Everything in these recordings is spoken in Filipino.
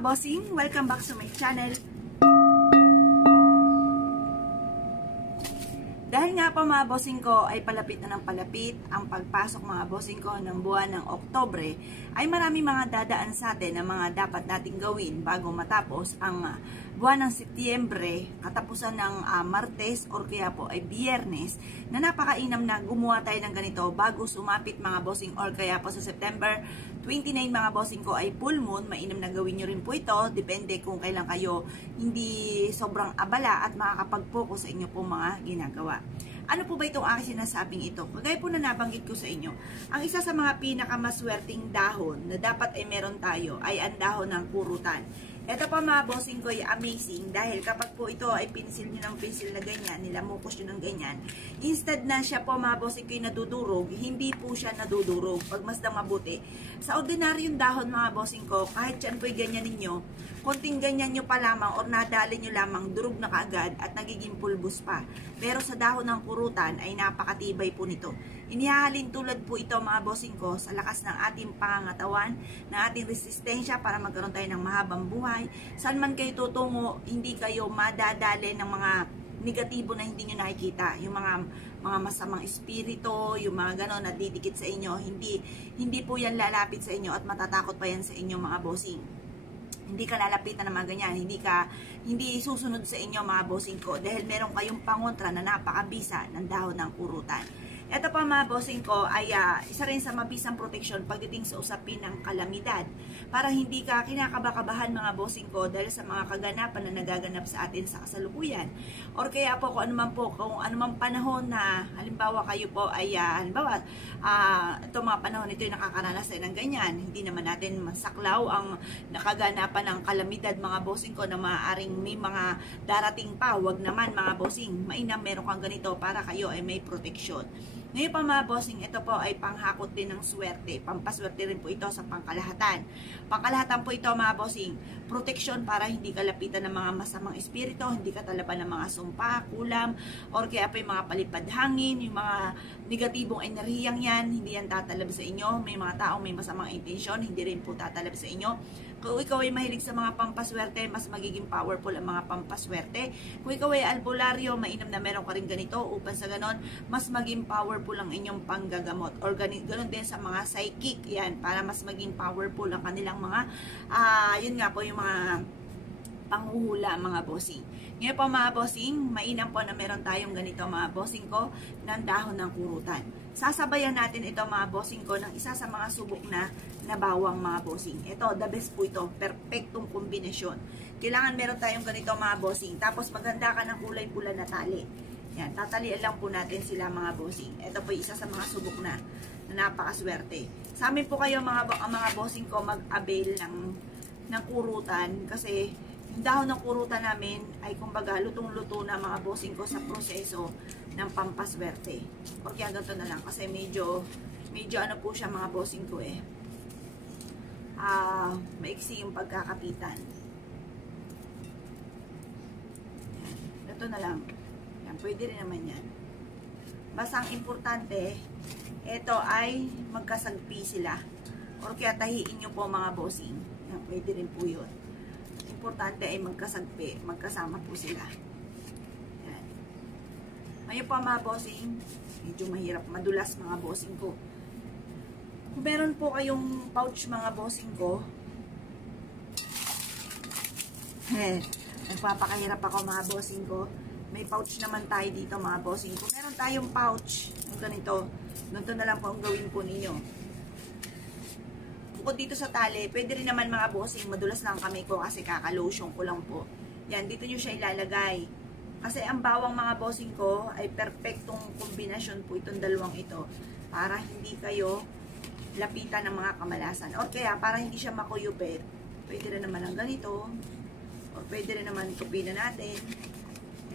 mga bossing, welcome back to my channel. Dahil nga po mga bossing ko ay palapit na ng palapit ang pagpasok mga bossing ko ng buwan ng Oktubre, ay marami mga dadaan sa atin na mga dapat nating gawin bago matapos ang buwan ng Setyembre, katapusan ng Martes or kaya po ay Biyernes, na napakainam na gumawa tayo ng ganito bago sumapit mga bossing, or kaya po sa September 29 mga bossing ko ay full moon. Mainam na gawin nyo rin po ito, depende kung kailan kayo hindi sobrang abala at makakapag-focus sa inyo po mga ginagawa. Ano po ba itong aking sinasabing ito? Kagaya po na nabanggit ko sa inyo, ang isa sa mga pinakamaswerteng dahon na dapat ay meron tayo ay ang dahon ng kurutan. Ito pa mga bossing ko ay amazing dahil kapag po ito ay pinsil nyo ng pinsil na ganyan, nilamukos nyo ng ganyan, instead na siya po mga bossing ko ay nadudurog, hindi po siya nadudurog. Pag mas na mabuti, sa ordinaryong dahon mga bossing ko, kahit yan po ay ganyan ninyo, konting ganyan nyo pa lamang or nadali nyo lamang, durog na kaagad at nagiging pulbos pa. Pero sa dahon ng kurutan ay napakatibay po nito. Inihahalin tulad po ito mga bossing ko sa lakas ng ating pangangatawan, ng ating resistensya para magkaroon tayo ng mahabang buhay. Saan man kayo tutungo, hindi kayo madadali ng mga negatibo na hindi nyo nakikita. Yung mga masamang espiritu, yung mga ganon na didikit sa inyo, hindi po yan lalapit sa inyo at matatakot pa yan sa inyo mga bossing. Hindi ka lalapitan ng mga ganyan, hindi susunod sa inyo mga bossing ko dahil meron kayong pangontra na napakabisa ng dahon ng kurutan. Ito pa mga bossing ko ay isa rin sa mabisang proteksyon pagdating sa usapin ng kalamidad. Para hindi ka kinakabakabahan mga bossing ko dahil sa mga kaganapan na nagaganap sa atin sa kasalukuyan. Or kaya po kung anumang panahon na halimbawa kayo po ay itong mga panahon ito yung nakakaranas ng ganyan. Hindi naman natin masaklaw ang nakaganapan ng kalamidad mga bossing ko na maaaring may mga darating pa. Wag naman mga bossing, mainam meron kang ganito para kayo ay may proteksyon. Ngayon pa mga bossing, ito po ay panghakot din ng swerte. Pampaswerte rin po ito sa pangkalahatan. Pangkalahatan po ito mga bossing, proteksyon para hindi ka lapitan ng mga masamang espiritu, hindi ka talaban ng mga sumpa, kulam, or kaya pa yung mga palipad hangin, yung mga negatibong enerhiyang yan, hindi yan tatalab sa inyo. May mga taong may masamang intensyon, hindi rin po tatalab sa inyo. Kung ikaw ay mahilig sa mga pampaswerte, mas magiging powerful ang mga pampaswerte. Kung ikaw ay albularyo, mainam na meron ka rin ganito upang sa ganon, mas maging powerful ang inyong panggagamot. Or ganon din sa mga psychic, yan, para mas maging powerful ang kanilang mga, yun nga po yung mga panghuhula mga bossing. Ngayon po mga bossing, mainam po na meron tayong ganito mga bossing ko ng dahon ng kurutan. Sasabayan natin ito mga bossing ko ng isa sa mga subok na bawang mga bossing. Ito, the best po ito. Perfectong kombinasyon. Kailangan meron tayong ganito mga bossing. Tapos maganda ka ng kulay pula na tali. Yan, tatalian lang po natin sila mga bossing. Ito po isa sa mga subok na napakaswerte. Sa amin po kayo mga bossing ko mag-avail ng kurutan kasi yung dahon ng kurutan namin ay kumbaga lutong-luto na mga bossing ko sa proseso ng pampaswerte. O kaya ganito na lang kasi medyo ano po siya mga bossing ko maiksi yung pagkakapitan. Yan. Ito na lang. Yan, pwede rin naman yan. Basta ang importante, ito ay magkasagpi sila. O kaya tahiin nyo po mga bossing. Yan, pwede rin po yun. Importante ay magkasagpi, magkasama po sila. Yan. Ngayon po mga bossing, medyo mahirap, madulas mga bossing ko. Kung meron po kayong pouch mga bossing ko, nagpapakahirap ako mga bossing ko. May pouch naman tayo dito mga bossing ko. Meron tayong pouch ng ganito. Ganito na lang po ang gawin po ninyo. Bukod dito sa tali, pwede rin naman mga bossing, madulas lang kami ko kasi kakalotion ko lang po. Yan, dito nyo siya ilalagay. Kasi ang bawang mga bossing ko ay perfectong kombinasyon po itong dalawang ito para hindi kayo lapitan ng mga kamalasan. O kaya, para hindi siya makuyupit, pwede rin naman ang ganito. O pwede rin naman tupin na natin.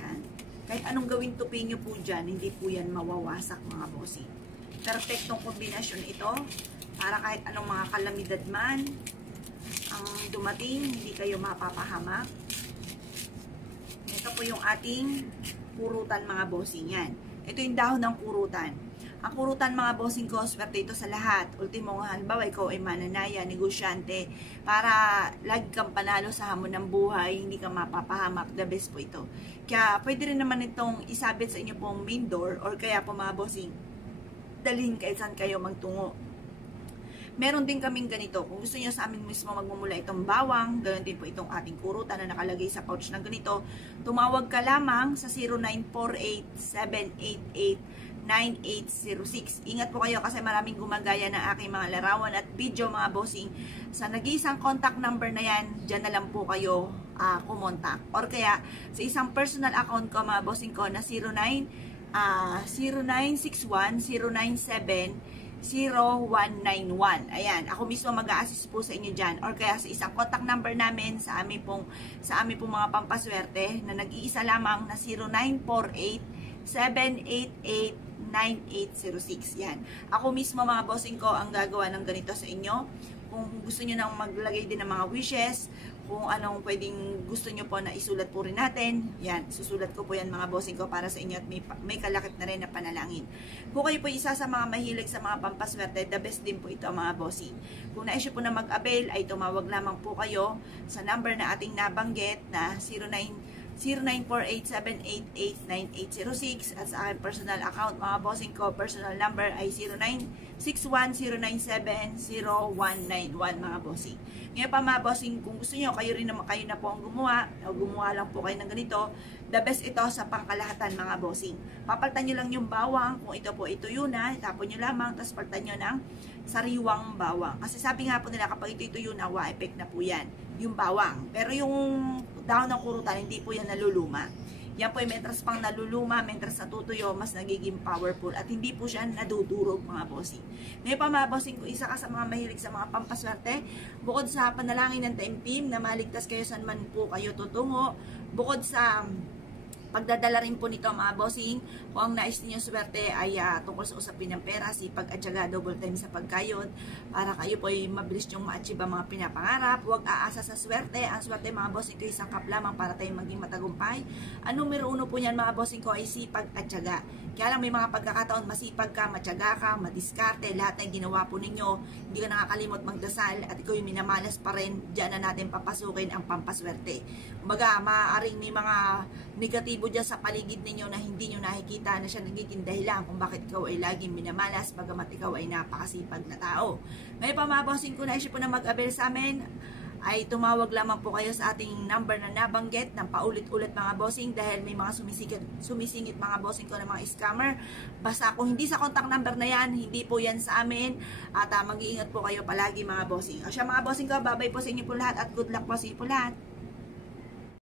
Yan. Kahit anong gawin tupin nyo po dyan, hindi po yan mawawasak mga bossing. Perfectong kombinasyon ito. Para kahit anong mga kalamidad man ang dumating, hindi kayo mapapahamak. Ito po yung ating kurutan mga bossing yan. Ito yung dahon ng kurutan. Ang kurutan mga bossing ko, swerte ito sa lahat. Ultimo nga, halimbawa, ikaw ay mananaya, negosyante, para lagi kang panalo sa hamon ng buhay, hindi ka mapapahamak, the best po ito. Kaya pwede rin naman itong isabit sa inyo pong main door, or kaya po mga bossing, dalhin kahit saan kayo magtungo. Meron din kaming ganito. Kung gusto niyo sa amin mismo magmumula itong bawang, ganoon din po itong ating kurutan na nakalagay sa pouch ng ganito. Tumawag ka lamang sa 0948-788-9806. Ingat po kayo kasi maraming gumagaya ng aking mga larawan at video mga bossing. Sa nag-iisang contact number na yan, dyan na lang po kayo kumontak. Or kaya sa isang personal account ko mga bossing ko na 0961-097 0191. Ayan, ako mismo mag-a-assist po sa inyo dyan. Or kaya sa isang contact number namin sa amin pong mga pampaswerte na nag-iisa lamang na 0948-788-9806. Yan. Ako mismo mga bossing ko ang gagawa ng ganito sa inyo. Kung gusto nyo nang maglagay din ng mga wishes, kung anong pwedeng gusto nyo po na isulat po rin natin, yan, susulat ko po yan mga bossing ko para sa inyo at may kalakip na rin na panalangin. Kung kayo po isa sa mga mahilig sa mga pampaswerte, the best din po ito mga bossing. Kung na-issue po na mag-avail, ay tumawag lamang po kayo sa number na ating nabanggit na 0948-788-9806 at sa aking personal account mga bossing ko, personal number ay 0961-097-0191 mga bossing. Ngayon pa mga bossing, kung gusto nyo, kayo na po ang gumawa o gumawa lang po kayo ng ganito, the best ito sa pangkalahatan mga bossing. Papalitan nyo lang yung bawang, kung ito po ituyo na, itapon nyo lamang, tapos palitan nyo ng sariwang bawang. Kasi sabi nga po nila, kapag ito ituyo na, wa-effect na po yan, yung bawang. Pero yung dahon ng kurutan, hindi po yan naluluma. Yan po ay mentras pang naluluma, mentras natutuyo, mas nagiging powerful at hindi po siya nadudurog mga bossing. Ngayon pa mga bossing, kung isa ka sa mga mahilig sa mga pampaswerte, bukod sa panalangin ng taimtim na maligtas kayo saan man po kayo tutungo, bukod sa pagdadala rin po nito mga bossing, kung ang nais ninyong swerte ay tungkol sa usapin ng pera, sipag at syaga, double time sa pagkayod, para kayo po ay mabilis nyong ma-achieve ang mga pinapangarap. Huwag aasa sa swerte. Ang swerte mga bossing ko ay isang kap lamang para tayong maging matagumpay. Ang numero 1 po niyan mga bossing ko ay sipag at syaga. Kaya lang may mga pagkakataon masipag ka, matyaga ka, madiskarte, lahat ng ginawa po ninyo, hindi ka nakakalimot magdasal at ikaw yung minamalas pa rin, diyan na natin papasukin ang pampaswerte. Kumbaga, maaaring may mga negatibo dyan sa paligid ninyo na hindi nyo nakikita na siya nagiging dahilan kung bakit ikaw ay laging minamalas bagamat ikaw ay napakasipag na tao. Ngayon pa mga bossing ko, na-issue po na mag-avail sa amin, ay tumawag lamang po kayo sa ating number na nabanggit ng paulit-ulit mga bossing dahil may mga sumisingit mga bossing ko ng mga scammer. Basta kung hindi sa contact number na yan, hindi po yan sa amin at mag-iingat po kayo palagi mga bossing. O siya mga bossing ko, babay po sa inyo po lahat at good luck po sa inyo po lahat.